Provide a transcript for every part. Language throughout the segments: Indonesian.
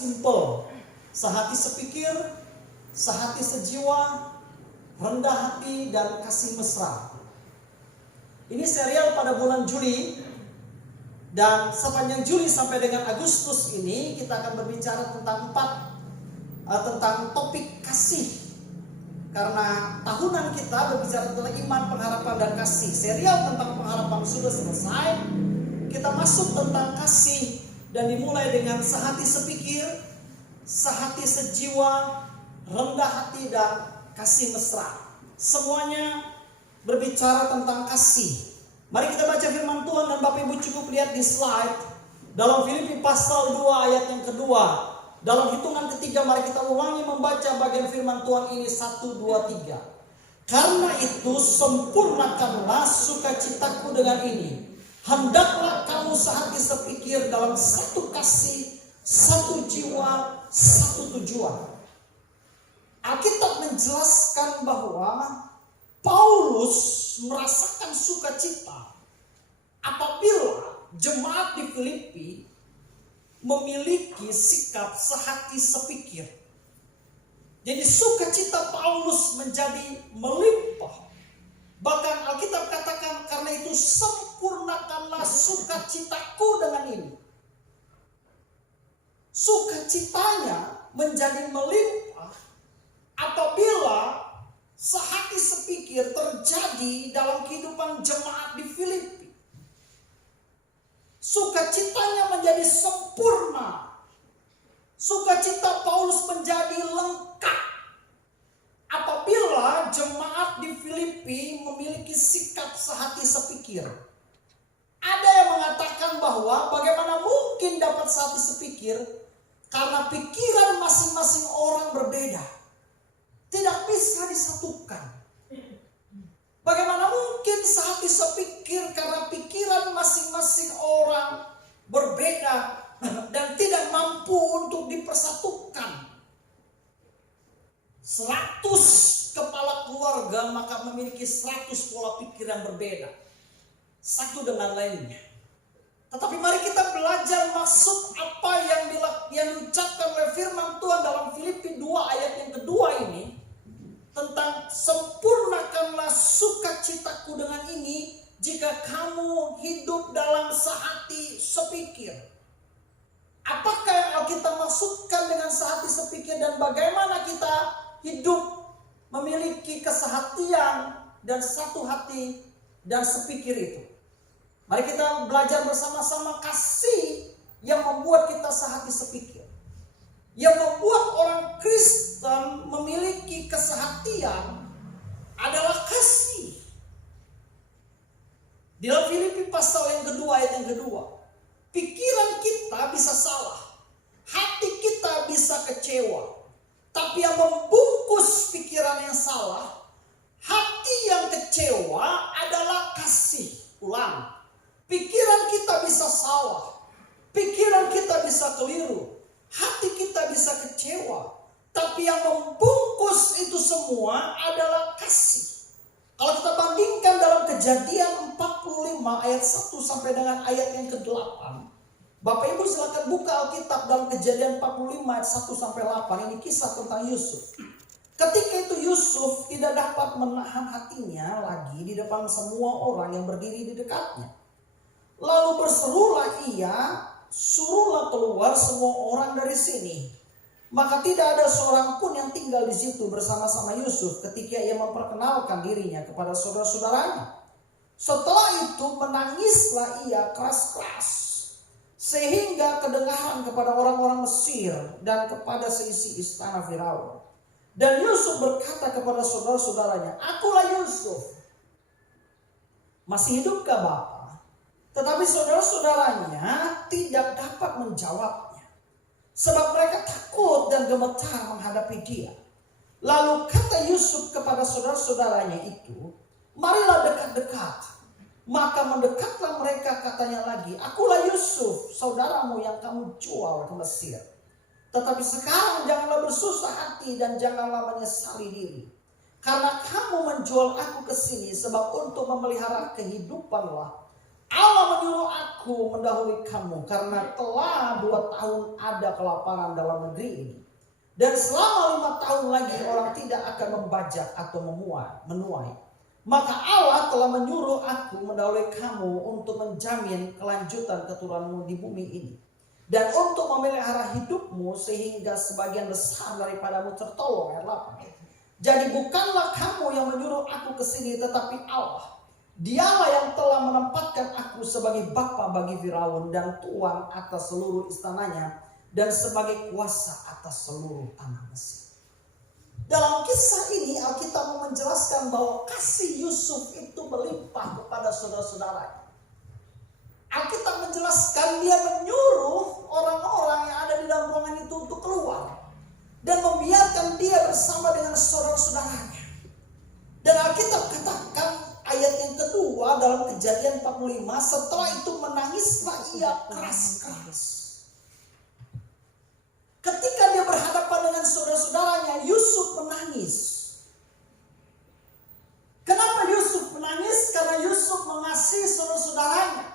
simple. Sehati sepikir, sehati sejiwa, rendah hati, dan kasih mesra. Ini serial pada bulan Juli. Dan sepanjang Juli sampai dengan Agustus ini kita akan berbicara tentang tentang topik kasih. Karena tahunan kita berbicara tentang iman, pengharapan, dan kasih. Serial tentang pengharapan sudah selesai. Kita masuk tentang kasih dan dimulai dengan sehati sepikir, sehati sejiwa, rendah hati, dan kasih mesra. Semuanya berbicara tentang kasih. Mari kita baca firman Tuhan dan Bapak Ibu cukup lihat di slide. Dalam Filipi pasal 2 ayat yang kedua. Dalam hitungan ketiga mari kita ulangi membaca bagian firman Tuhan ini 1, 2, 3. Karena itu sempurnakanlah sukacitaku dengan ini. Hendaklah kamu sehati sepikir dalam satu kasih, satu jiwa, satu tujuan. Alkitab menjelaskan bahwa Paulus merasakan sukacita apabila jemaat di Filipi memiliki sikap sehati sepikir. Jadi sukacita Paulus menjadi melimpah. Bahkan Alkitab katakan karena itu sempurnakanlah sukacitaku dengan ini. Sukacitanya menjadi melimpah apabila sehati sepikir terjadi dalam kehidupan jemaat di Filipi. Sukacitanya menjadi sempurna. Sukacita Paulus menjadi lengkap apabila jemaat di Filipi memiliki sikap sehati sepikir. Ada yang mengatakan bahwa bagaimana mungkin dapat sehati sepikir karena pikiran masing-masing orang berbeda. Tidak bisa disatukan. Bagaimana mungkin sehati sepikir karena pikiran masing-masing orang berbeda dan tidak mampu untuk dipersatukan. 100 kepala keluarga maka memiliki 100 pola pikir yang berbeda. Satu dengan lainnya. Tetapi mari kita belajar maksud apa yang diucapkan oleh firman Tuhan dalam Filipi 2 ayat yang kedua ini. Tentang sempurnakanlah sukacitaku dengan ini jika kamu hidup dalam sehati sepikir. Apakah yang kita maksudkan dengan sehati sepikir dan bagaimana kita hidup memiliki kesehatian dan satu hati dan sepikir itu. Mari kita belajar bersama-sama kasih yang membuat kita sehati sepikir. Yang membuat orang Kristen memiliki kesehatian adalah kasih. Di dalam Filipi pasal yang kedua ayat yang kedua. Pikiran kita bisa salah. Hati kita bisa kecewa. Tapi yang membungkus pikiran yang salah, hati yang kecewa adalah kasih. Ulang. Pikiran kita bisa salah. Pikiran kita bisa keliru. Hati kita bisa kecewa. Tapi yang membungkus itu semua adalah kasih. Kalau kita bandingkan dalam Kejadian 45 ayat 1 sampai dengan ayat yang ke-8. Bapak Ibu silakan buka Alkitab dalam Kejadian 45 ayat 1 sampai 8. Ini kisah tentang Yusuf. Ketika itu Yusuf tidak dapat menahan hatinya lagi di depan semua orang yang berdiri di dekatnya. Lalu berserulah ia, suruhlah keluar semua orang dari sini. Maka tidak ada seorang pun yang tinggal di situ bersama-sama Yusuf ketika ia memperkenalkan dirinya kepada saudara-saudaranya. Setelah itu menangislah ia keras-keras sehingga kedengaran kepada orang-orang Mesir dan kepada seisi istana Firaun. Dan Yusuf berkata kepada saudara-saudaranya, "Akulah Yusuf. Masih hidupkah Bapa?" Tetapi saudara-saudaranya tidak dapat menjawabnya. Sebab mereka takut dan gemetar menghadapi dia. Lalu kata Yusuf kepada saudara-saudaranya itu, "Marilah dekat-dekat." Maka mendekatlah mereka katanya lagi, "Akulah Yusuf, saudaramu yang kamu jual ke Mesir. Tetapi sekarang janganlah bersusah hati dan janganlah menyesali diri. Karena kamu menjual aku ke sini sebab untuk memelihara kehidupanlah Allah menyuruh aku mendahului kamu karena telah 2 tahun ada kelaparan dalam negeri ini. Dan selama 5 tahun lagi orang tidak akan membajak atau menuai. Maka Allah telah menyuruh aku mendahului kamu untuk menjamin kelanjutan keturunanmu di bumi ini. Dan untuk memelihara hidupmu sehingga sebagian besar daripadamu tertolong. Ayat 8. Jadi bukanlah kamu yang menyuruh aku ke sini, tetapi Allah. Dialah yang telah menempatkan aku sebagai bapa bagi Firaun dan tuan atas seluruh istananya dan sebagai kuasa atas seluruh tanah Mesir. Dalam kisah ini Alkitab mau menjelaskan bahwa kasih Yusuf itu melimpah kepada saudara-saudaranya. Alkitab menjelaskan dia menyuruh orang-orang yang ada di dalam ruangan itu untuk keluar dan membiarkan dia bersama dengan saudara-saudaranya. Dan Alkitab katakan ayat yang kedua dalam Kejadian 45, setelah itu menangislah ia keras-keras. Ketika dia berhadapan dengan saudara-saudaranya, Yusuf menangis. Kenapa Yusuf menangis? Karena Yusuf mengasihi saudara-saudaranya.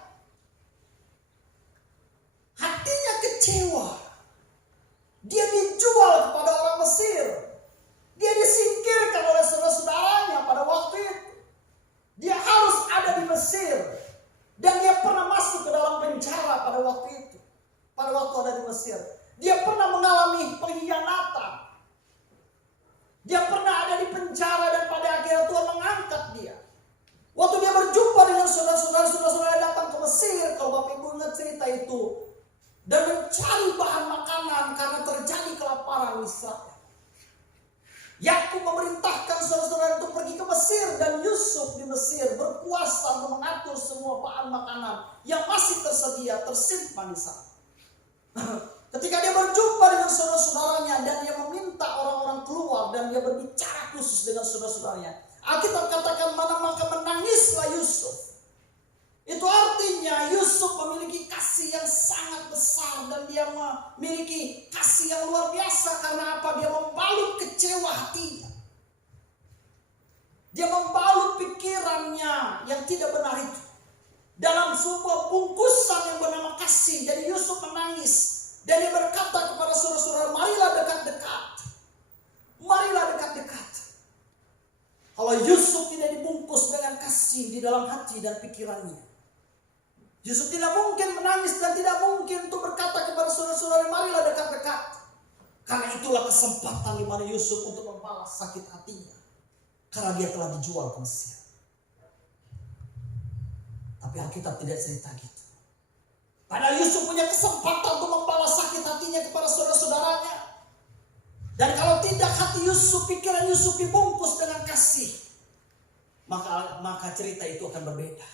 Hatinya kecewa. Dia dijual kepada orang Mesir. Dia disingkirkan oleh saudara-saudaranya pada waktu itu. Dia harus ada di Mesir. Dan dia pernah masuk ke dalam penjara pada waktu itu. Pada waktu ada di Mesir. Dia pernah mengalami pengkhianatan. Dia pernah ada di penjara dan pada akhirnya Tuhan mengangkat dia. Waktu dia berjumpa dengan saudara-saudara datang ke Mesir. Kalau Bapak Ibu ingat cerita itu. Dan mencari bahan makanan karena terjadi kelaparan Israel. Yakub memerintahkan saudara-saudara untuk pergi ke Mesir. Dan Yusuf di Mesir berkuasa untuk mengatur semua bahan makanan yang masih tersimpan di sana. Ketika dia berjumpa dengan saudara-saudaranya dan dia meminta orang-orang keluar dan dia berbicara khusus dengan saudara-saudaranya, Alkitab katakan maka menangislah Yusuf. Itu artinya Yusuf memiliki kasih yang sangat besar dan dia memiliki kasih yang luar biasa. Karena apa? Dia membalut kecewa hatinya. Dia membalut pikirannya yang tidak benar itu dalam sebuah bungkusan yang bernama kasih. Jadi Yusuf menangis. Dan dia berkata kepada saudara-saudara, marilah dekat-dekat. Marilah dekat-dekat. Kalau Yusuf tidak dibungkus dengan kasih di dalam hati dan pikirannya, Yusuf tidak mungkin menangis dan tidak mungkin untuk berkata kepada saudara-saudara, marilah dekat-dekat. Karena itulah kesempatan di mana Yusuf untuk membalas sakit hatinya. Karena dia telah dijual ke Mesir. Tapi Alkitab tidak cerita gitu. Padahal Yusuf punya kesempatan untuk membalas sakit hatinya kepada saudara-saudaranya. Dan kalau tidak hati Yusuf, pikiran Yusuf dibungkus dengan kasih, maka cerita itu akan berbeda.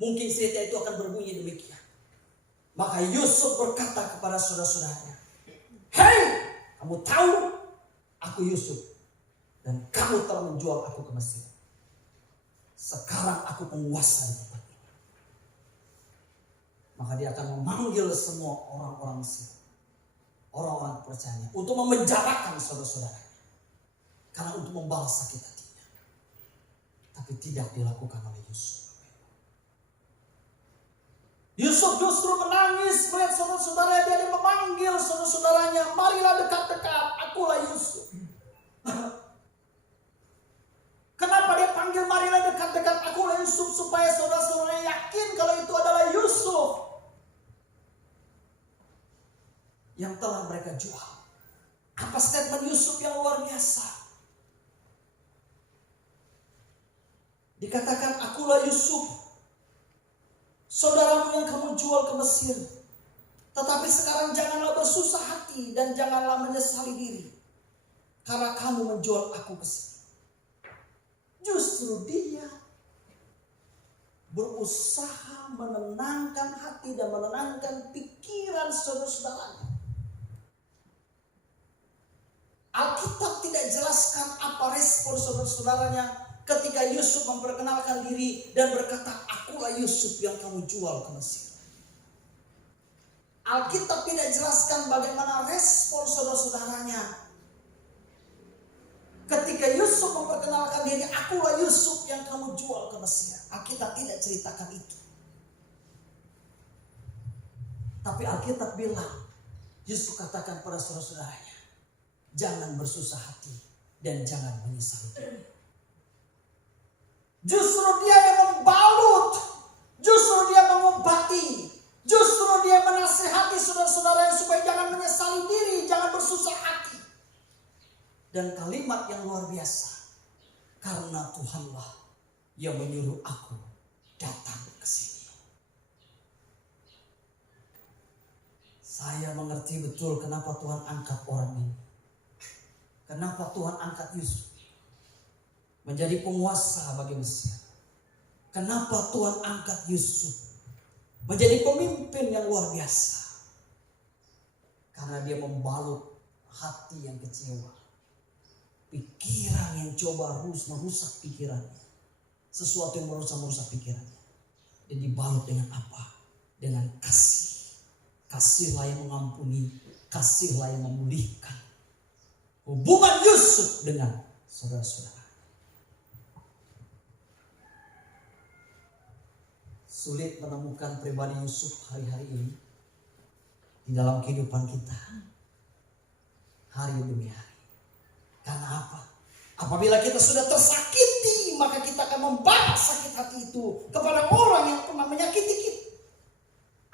Mungkin cerita itu akan berbunyi demikian. Maka Yusuf berkata kepada saudara-saudaranya, "Hei, kamu tahu aku Yusuf dan kamu telah menjual aku ke Mesir. Sekarang aku penguasa di tempat ini." Maka dia akan memanggil semua orang-orang Mesir, orang-orang percayanya, untuk memenjarakan saudara-saudaranya. Karena untuk membalas sakit hatinya. Tapi tidak dilakukan oleh Yusuf. Yusuf justru menangis melihat saudara-saudaranya. Dia memanggil saudara-saudaranya, marilah dekat-dekat, akulah Yusuf. Kenapa dia panggil marilah dekat-dekat, akulah Yusuf? Supaya saudara-saudaranya yakin kalau itu adalah Yusuf yang telah mereka jual. Apa statement Yusuf yang luar biasa? Dikatakan, akulah Yusuf, saudaramu yang kamu jual ke Mesir. Tetapi sekarang janganlah bersusah hati dan janganlah menyesali diri, karena kamu menjual aku ke sini. Justru dia berusaha menenangkan hati dan menenangkan pikiran saudara-saudaranya. Alkitab tidak jelaskan apa respon saudara-saudaranya ketika Yusuf memperkenalkan diri dan berkata, akulah Yusuf yang kamu jual ke Mesir. Alkitab tidak jelaskan bagaimana respon saudara-saudaranya ketika Yusuf memperkenalkan diri, akulah Yusuf yang kamu jual ke Mesir. Alkitab tidak ceritakan itu. Tapi Alkitab bilang, Yesus katakan pada saudara-saudaranya, jangan bersusah hati dan jangan menyesali. Justru dia yang membalut, justru dia mengobati, justru dia menasihati saudara-saudara supaya jangan menyesali diri, jangan bersusah hati. Dan kalimat yang luar biasa, karena Tuhanlah yang menyuruh aku datang ke sini. Saya mengerti betul kenapa Tuhan angkat orang ini. Kenapa Tuhan angkat Yusuf menjadi penguasa bagi Mesir. Kenapa Tuhan angkat Yusuf menjadi pemimpin yang luar biasa. Karena dia membalut hati yang kecewa. Pikiran yang coba merusak pikirannya. Sesuatu yang merusak pikirannya. Dan dibalut dengan apa? Dengan kasih. Kasihlah yang mengampuni. Kasihlah yang memulihkan. Hubungan Yusuf dengan saudara-saudara. Sulit menemukan pribadi Yusuf hari-hari ini di dalam kehidupan kita. Hari demi hari. Karena apa? Apabila kita sudah tersakiti, maka kita akan membalas sakit hati itu kepada orang yang pernah menyakiti kita.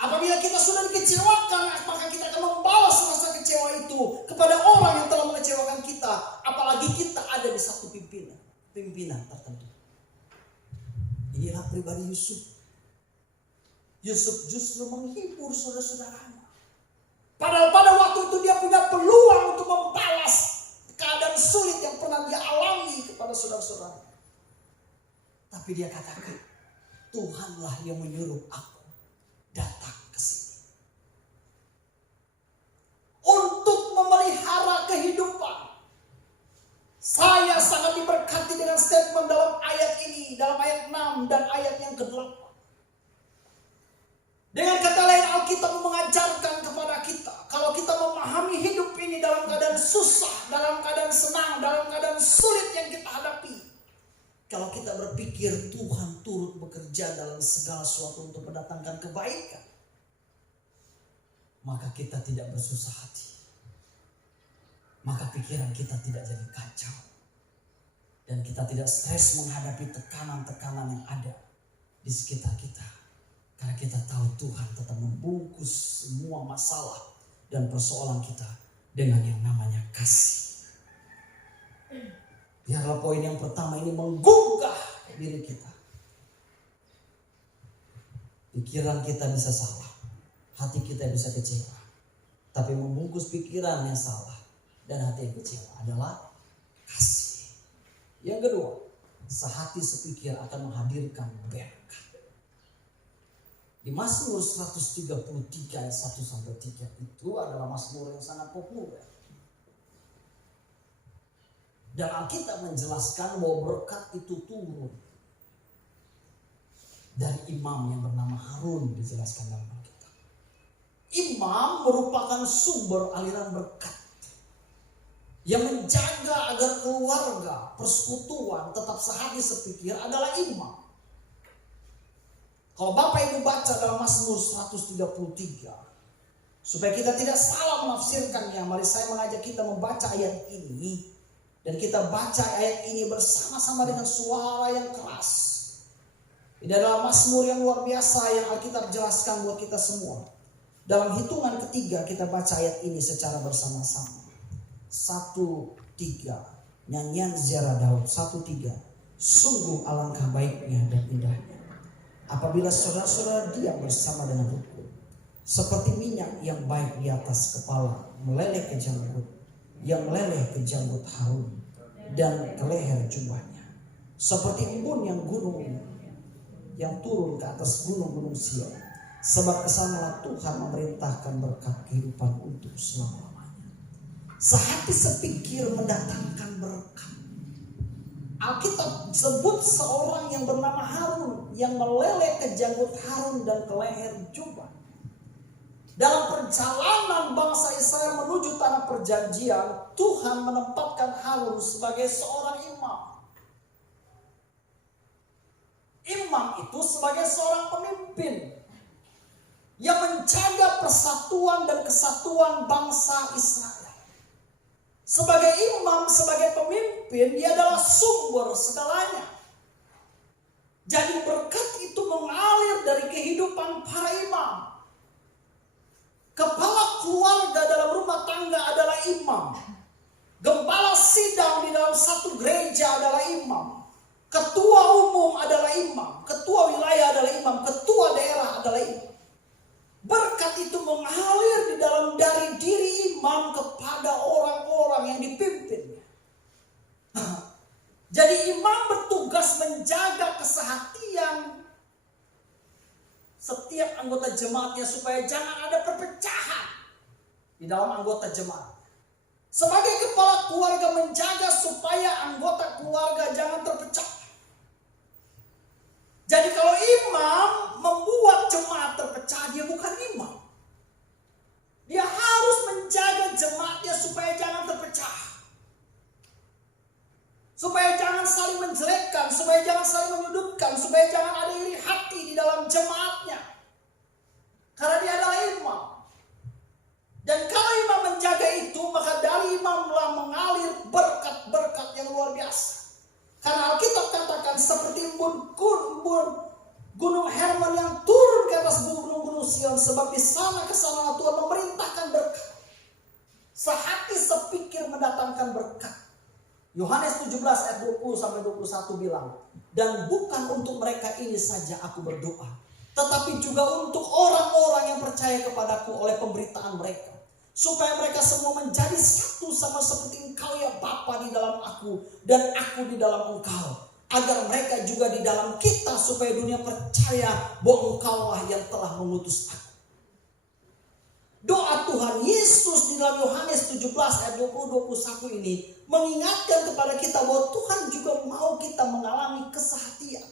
Apabila kita sudah dikecewakan, maka kita akan membalas rasa kecewa itu kepada orang yang telah mengecewakan kita. Apalagi kita ada di satu pimpinan tertentu. Inilah pribadi Yusuf. Yusuf justru menghibur saudara-saudaranya. Padahal pada waktu itu dia punya peluang untuk membalas keadaan sulit yang pernah dia alami kepada saudara-saudaranya. Tapi dia katakan, Tuhanlah yang menyuruh aku datang ke sini. Untuk memelihara kehidupan. Saya sangat diberkati dengan statement dalam ayat ini. Dalam ayat 6 dan ayat yang ke-8. Dengan kata lain, Alkitab mengajarkan kepada kita, kalau kita memahami hidup ini dalam keadaan susah, dalam keadaan senang, dalam keadaan sulit yang kita hadapi. Kalau kita berpikir Tuhan turut bekerja dalam segala sesuatu untuk mendatangkan kebaikan, maka kita tidak bersusah hati. Maka pikiran kita tidak jadi kacau. Dan kita tidak stres menghadapi tekanan-tekanan yang ada di sekitar kita. Karena kita tahu Tuhan tetap membungkus semua masalah dan persoalan kita dengan yang namanya kasih. Biarlah poin yang pertama ini menggugah diri kita. Pikiran kita bisa salah, hati kita bisa kecewa. Tapi membungkus pikiran yang salah dan hati yang kecewa adalah kasih. Yang kedua, sehati sepikir akan menghadirkan berkat. Di Mazmur 133 ayat 1-3 itu adalah Mazmur yang sangat populer. Dan Alkitab menjelaskan bahwa berkat itu turun dari imam yang bernama Harun, dijelaskan dalam Alkitab. Imam merupakan sumber aliran berkat yang menjaga agar keluarga, persekutuan tetap sehati sepikir adalah imam. Kalau Bapak Ibu baca dalam Mazmur 133, supaya kita tidak salah menafsirkannya, mari saya mengajak kita membaca ayat ini. Dan kita baca ayat ini bersama-sama dengan suara yang keras. Ini adalah Mazmur yang luar biasa yang Alkitab jelaskan buat kita semua. Dalam hitungan ketiga kita baca ayat ini secara bersama-sama. 1-3, nyanyian ziarah Daud. 1-3, sungguh alangkah baiknya dan indahnya apabila saudara-saudara diam bersama dengan rukun, seperti minyak yang baik di atas kepala meleleh ke janggut, yang meleleh ke janggut Harun dan ke leher jubahnya, seperti embun yang turun ke atas gunung-gunung Sion, sebab kesanalah Tuhan memerintahkan berkat kehidupan untuk selama-lamanya. Sehati sepikir mendatangkan berkat. Alkitab sebut seorang yang bernama Harun yang meleleh ke janggut Harun dan ke leher jubah. Dalam perjalanan bangsa Israel menuju tanah perjanjian, Tuhan menempatkan Harun sebagai seorang imam. Imam itu sebagai seorang pemimpin. yang menjaga persatuan dan kesatuan bangsa Israel. Sebagai imam, sebagai pemimpin, dia adalah sumber segalanya. Jadi berkat itu mengalir dari kehidupan para imam. Kepala keluarga dalam rumah tangga adalah imam. Gembala sidang di dalam satu gereja adalah imam. Ketua umum adalah imam. Ketua wilayah adalah imam. Ketua daerah adalah imam. Berkat itu mengalir di dalam dari diri imam kepada orang-orang yang dipimpinnya. Jadi imam bertugas menjaga kesehatan setiap anggota jemaatnya supaya jangan ada perpecahan di dalam anggota jemaat. Sebagai kepala keluarga menjaga supaya anggota keluarga jangan terpecah. Jadi kalau imam membuat jemaat terpecah, dia bukan imam. Dia harus menjaga jemaatnya supaya jangan terpecah. Supaya jangan saling menjelekkan, supaya jangan saling menyudutkan, supaya jangan ada iri hati di dalam jemaatnya. Karena dia adalah imam. Dan kalau imam menjaga itu, maka dari imamlah mengalir berkat-berkat yang luar biasa. Karena Alkitab katakan seperti gunung Hermon yang turun ke atas gunung-gunung Sion, sebab di sana kesana Tuhan memerintahkan berkat. Sehati sepikir mendatangkan berkat. Yohanes 17 ayat 20 sampai 21 bilang, dan bukan untuk mereka ini saja aku berdoa, tetapi juga untuk orang-orang yang percaya kepadaku oleh pemberitaan mereka, supaya mereka semua menjadi satu sama seperti Engkau ya Bapa di dalam aku dan aku di dalam Engkau, agar mereka juga di dalam kita, supaya dunia percaya bahwa Engkaulah yang telah mengutus aku. Doa Tuhan Yesus di dalam Yohanes 17 ayat 20-21 ini mengingatkan kepada kita bahwa Tuhan juga mau kita mengalami kesehatian.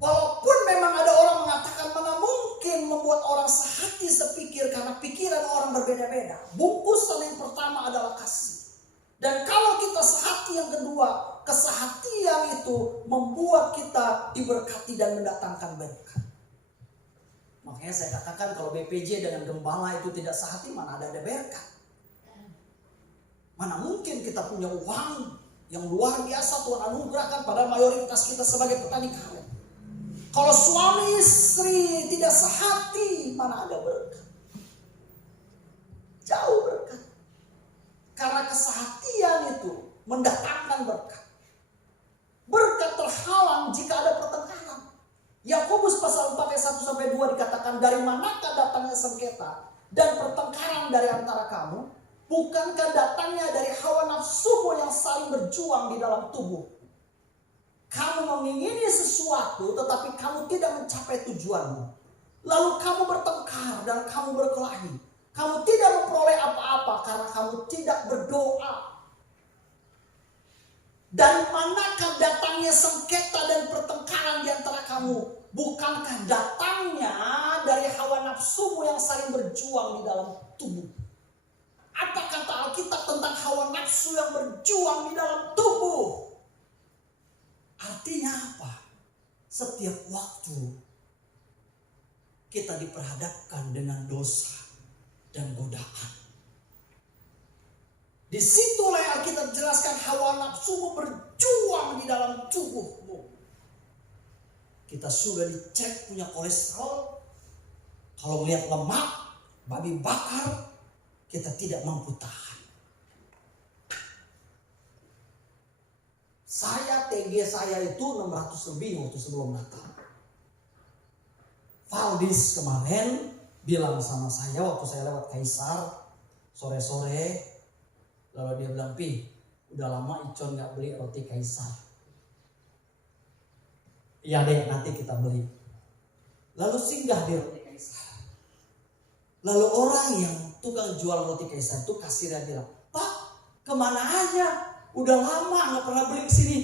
Walaupun memang ada orang mengatakan mana mungkin membuat orang sehati sepikir, karena pikiran orang berbeda-beda. Bungkusan yang pertama adalah kasih. Dan kalau kita sehati, yang kedua, kesehatian itu membuat kita diberkati dan mendatangkan berkat. Makanya saya katakan kalau BPJ dengan gembala itu tidak sehati, mana ada berkat. Mana mungkin kita punya uang yang luar biasa Tuhan anugerahkan pada mayoritas kita sebagai petani karet. Kalau suami istri tidak sehati, mana ada berkat. Jauh berkat. Karena kesehatian itu mendatangkan berkat. Berkat terhalang jika ada pertengkaran. Yakobus pasal 4 ayat 1 sampai 2 dikatakan, dari manakah datangnya sengketa dan pertengkaran dari antara kamu? Bukankah datangnya dari hawa nafsumu yang saling berjuang di dalam tubuh? Kamu mengingini sesuatu tetapi kamu tidak mencapai tujuanmu. Lalu kamu bertengkar dan kamu berkelahi. Kamu tidak memperoleh apa-apa karena kamu tidak berdoa. Dari manakah datangnya sengketa dan pertengkaran di antara kamu? Bukankah datangnya dari hawa nafsumu yang saling berjuang di dalam tubuh? Apa kata Alkitab tentang hawa nafsu yang berjuang di dalam tubuh? Artinya apa? Setiap waktu kita diperhadapkan dengan dosa dan godaan. Di situlah yang Alkitab jelaskan hawa nafsumu berjuang di dalam tubuhmu. Kita sudah dicek punya kolesterol. Kalau melihat lemak, babi bakar, kita tidak mampu tahan. TG saya itu 600 lebih waktu sebelum Natal. Valdis kemarin bilang sama saya waktu saya lewat Kaisar sore-sore, lalu dia bilang, Pi, udah lama Icon gak beli roti Kaisar. Iya deh, nanti kita beli. Lalu singgah di roti Kaisar. Lalu orang yang tukang jual roti Kaisar itu kasirnya bilang, Pak, kemana aja? Udah lama gak pernah beli kesini.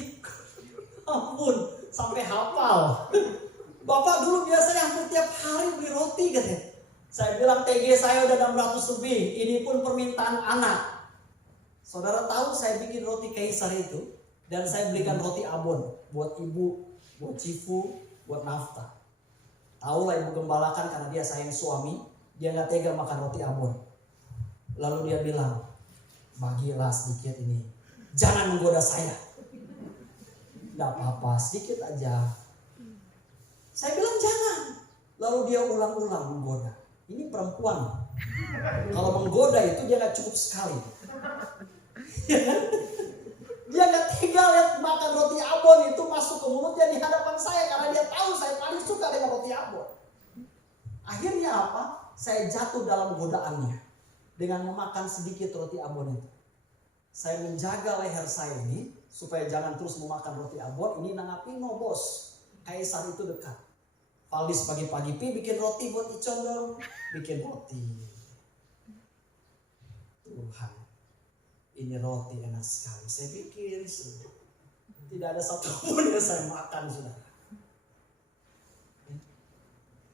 Ampun, sampai hafal. Bapak dulu biasanya hampir tiap hari beli roti katanya. Saya bilang TG saya udah 600 lebih. Ini pun permintaan anak. Saudara tahu saya bikin roti Kaisar itu. Dan saya belikan roti abon. Buat ibu, buat Cifu, buat Nafta. Tahu lah ibu gembala kan, karena dia sayang suami, dia nggak tega makan roti abon. Lalu dia bilang, bagilah sedikit ini, jangan menggoda saya. Nggak apa-apa, sedikit aja. Saya bilang jangan. Lalu dia ulang-ulang menggoda. Ini perempuan. Kalau menggoda itu dia nggak cukup sekali. Dia nggak tega lihat makan roti abon itu masuk ke mulutnya di hadapan saya, karena dia tahu saya paling suka dengan roti abon. Akhirnya apa? Saya jatuh dalam godaannya dengan memakan sedikit roti abon itu. Saya menjaga leher saya ini supaya jangan terus memakan roti abon. Ini nangapino bos, Kaisar itu dekat. Valdis pagi-pagi, Pi bikin roti buat Icon dong. Bikin roti. Tuhan, ini roti enak sekali. Saya pikir tidak ada satu pun yang saya makan, saudara.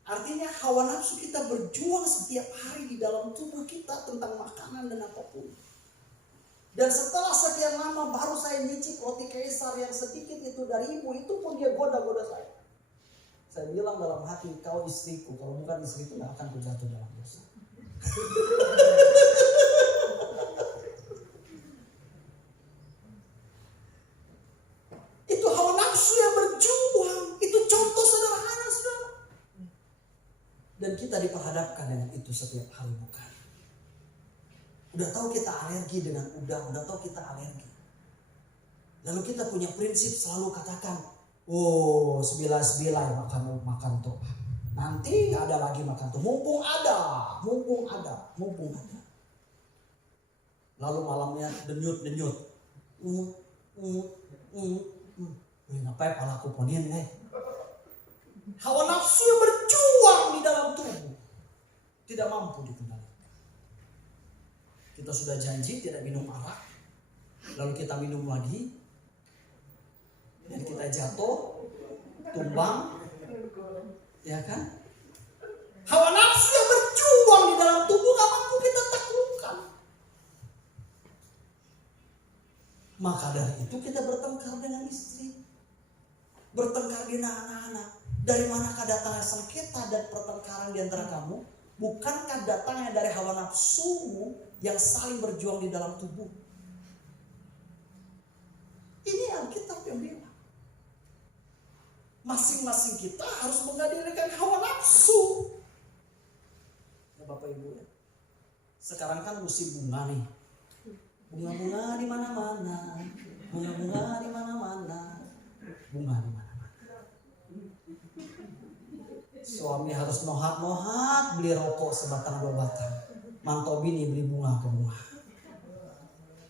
Artinya hawa nafsu kita berjuang setiap hari di dalam tubuh kita tentang makanan dan apapun. Dan setelah sekian lama baru saya nyicip roti Kaisar yang sedikit itu dari ibu, itu pun dia goda-goda saya. Saya bilang dalam hati, kau istriku, kalau bukan istriku gak akan ku jatuh dalam dosa. Itu hawa nafsu yang berjuang, itu contoh sederhana, saudara. Dan kita diperhadapkan dengan itu setiap hari, bukan? Udah tahu kita alergi dengan udang, udah tahu kita alergi. Lalu kita punya prinsip selalu katakan, oh sebilai-sebilai makan tuh. Nanti gak ada lagi makan tuh, mumpung ada. Lalu malamnya denyut. Ngapain palaku ponin deh. Hawa nafsu yang berjuang di dalam tubuh tidak mampu dikendalikan. Kita sudah janji tidak minum arak, lalu kita minum lagi, dan kita jatuh, tumbang, ya kan? Hawa nafsu yang berjuang di dalam tubuh gak mampu kita taklukkan. Maka dari itu kita bertengkar dengan istri, bertengkar dengan anak-anak. Dari manakah datangnya sengketa dan pertengkaran di antara kamu? Bukankah datangnya dari hawa nafsumu yang saling berjuang di dalam tubuh? Ini Alkitab yang bilang. Masing-masing kita harus mengendalikan hawa nafsu. Ya Bapak Ibu ya. Sekarang kan musim bunga nih. Bunga-bunga di mana-mana. Bunga-bunga di mana-mana. Bunga di mana-mana. Suami harus nohat-nohat beli rokok sebatang dua batang. Mantau bini beli bunga ke bunga.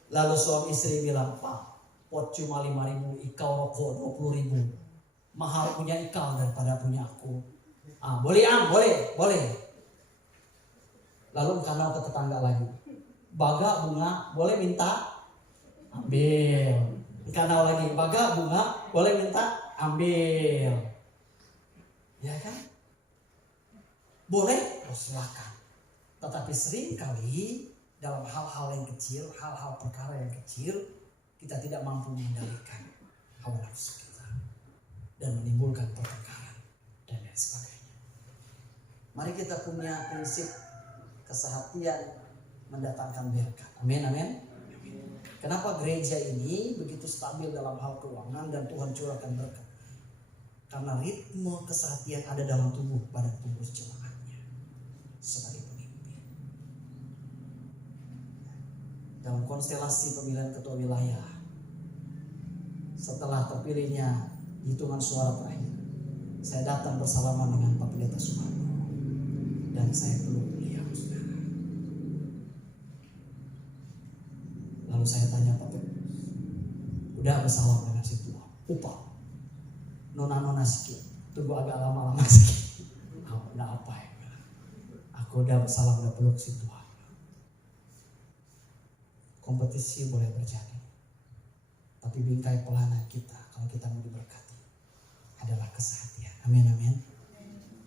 Lalu suami istri bilang, Pak, pot cuma 5.000, ikau rokok 20.000. Mahal punya ikau daripada punya aku. Boleh boleh. Lalu kanal ke tetangga lagi. Baga bunga, boleh minta? Ambil. Kanal lagi, baga bunga, boleh minta? Ambil. Ya kan? Boleh? Silakan. Tetapi sering kali dalam hal-hal yang kecil, hal-hal perkara yang kecil, kita tidak mampu mengendalikan hawa nafsu kita dan menimbulkan pertengkaran dan lain sebagainya. Mari kita punya prinsip kesehatian mendatangkan berkat. Amin. Kenapa gereja ini begitu stabil dalam hal keuangan dan Tuhan curahkan berkat? Karena ritme kesehatian ada dalam tubuh badan pengurus jemaatnya sebagai pemimpin. Dalam konstelasi pemilihan ketua wilayah, setelah terpilihnya hitungan suara terakhir, saya datang bersalaman dengan Pak Pendeta Sumarno dan saya peluk beliau, saudara. Lalu saya tanya Pak Pendeta, udah bersalam dengan si tua, upah nona sikit, tunggu agak lama-lama sikit. Udah apa ya? Aku udah bersalam, udah peluk si Tuhan. Kompetisi boleh terjadi, tapi bingkai pelana kita kalau kita mau diberkati adalah kesehatian. Amin.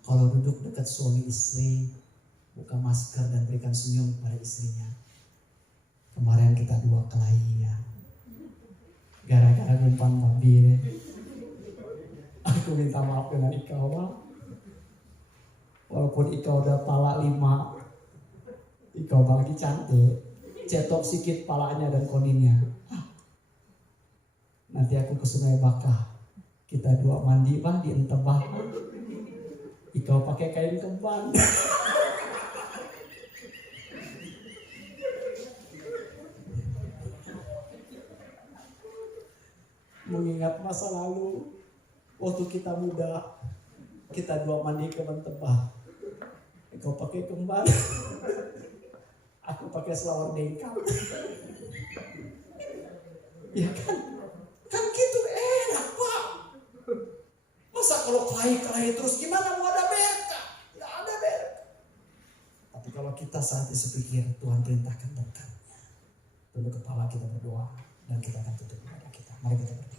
Kalau duduk dekat suami istri, buka masker dan berikan senyum kepada istrinya. Kemarin kita 2 kelahi ya, gara-gara umpan babi. Aku minta maaf dengan ikau. Walaupun Ika udah pala 5, Ika lagi cantik, cetok sikit palanya dan koninya. Nanti aku ke Sungai Bakah, kita 2 mandi bah di Entebah. Ika pakai kain kemban. Mengingat masa lalu, waktu kita muda, kita 2 mandi ke Entebah. Ika pakai kemban, aku pakai selawar dengkal. Ya kan? Kan gitu enak Pak. Masa kalau kelahi terus gimana mau ada berkah? Nggak ada berkah. Tapi kalau kita saat sepikir Tuhan perintahkan berkatnya, tunduk kepala kita berdoa dan kita akan tutup ibadah kita. Mari kita berdoa.